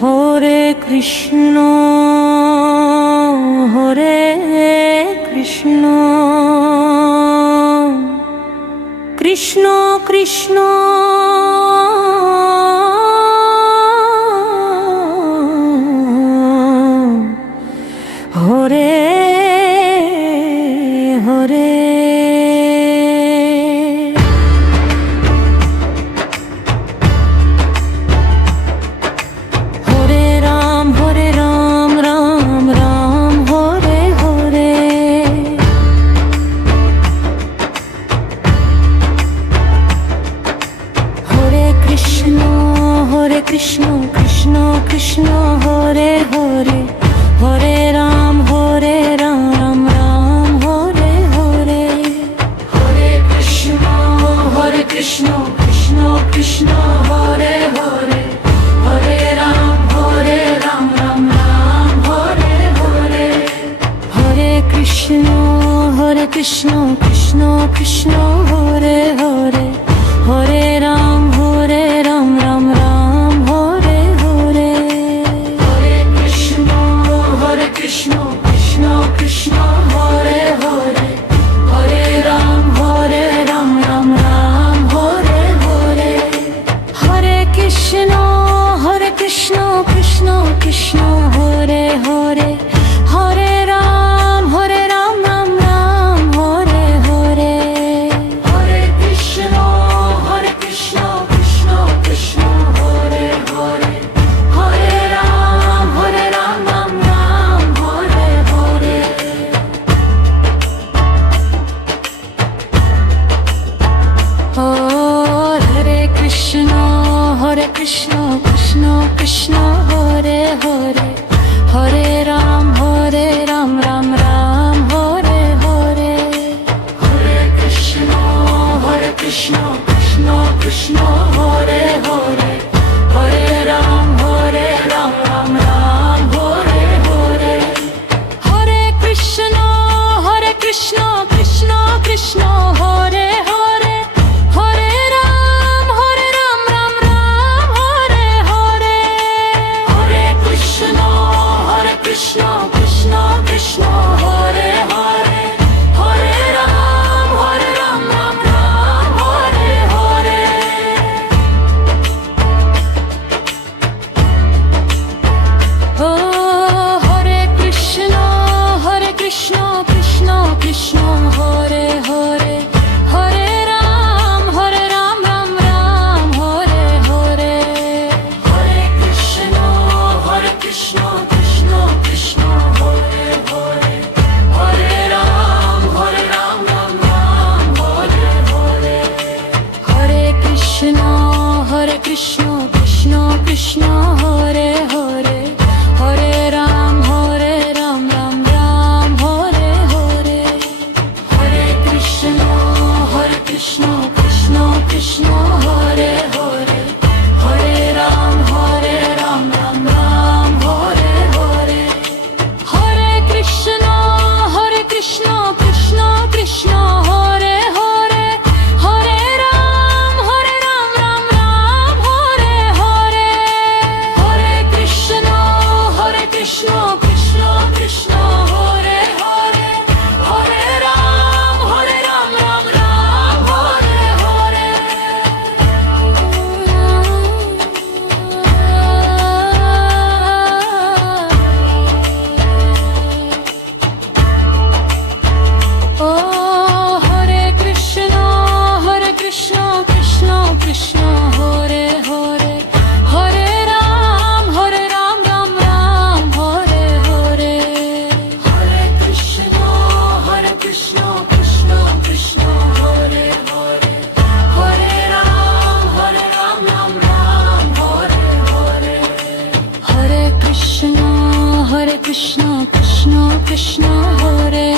হরে Krishna হরে Krishna Krishna Krishna Hare Hare Krishna Krishna Krishna Hare Hare Hare Ram Ram Ram Hare Hare Hare Krishna Krishna Krishna Hare Hare Hare Ram Ram Ram Hare Hare Hare Krishna Krishna Krishna Hare Hare Hare Ram Ram Ram Hare Hare Hare Krishna Krishna Krishna Hare Hare Hare Ram Ram Ram Hare Hare Hare Krishna Krishna Krishna Hare Hare Hare Ram Ram Ram Hare Hare Hare Krishna Krishna Krishna Hare Hare Hare Ram Ram Ram Hare Hare Hare Krishna Krishna Krishna Hare Hare Hare Ram Ram Ram Hare Hare Hare Krishna Krishna Krishna Hare Hare Hare Ram Ram Ram Hare Hare Hare Krishna Krishna Krishna Hare Hare Hare Ram Ram Ram Hare Hare Hare Krishna Krishna Krishna Hare Hare Hare Ram Ram Ram Hare Hare ও হরে Krishna Krishna Krishna Hare Hare Hare Ram Ram Ram Hare Hare Hare Krishna Krishna Krishna Hare Hare Hare Ram Ram Ram Hare Hare Hare Krishna Krishna Krishna Hare Hare Hare Ram Ram Ram Hare Hare Hare Krishna Krishna Krishna Hare Hare Hare Ram Ram Ram Hare Hare Hare Krishna Krishna Krishna Hare Hare Hare Ram Ram Ram Hare Hare Hare Krishna Krishna Krishna Hare Hare Hare Ram Ram Ram Hare Hare ও হরে Krishna Krishna Krishna Hare Hare Hare Ram Ram Ram Hare Hare Hare Krishna Krishna Krishna Hare Hare Hare Ram Ram Ram Hare Hare Hare Krishna Krishna Krishna হরে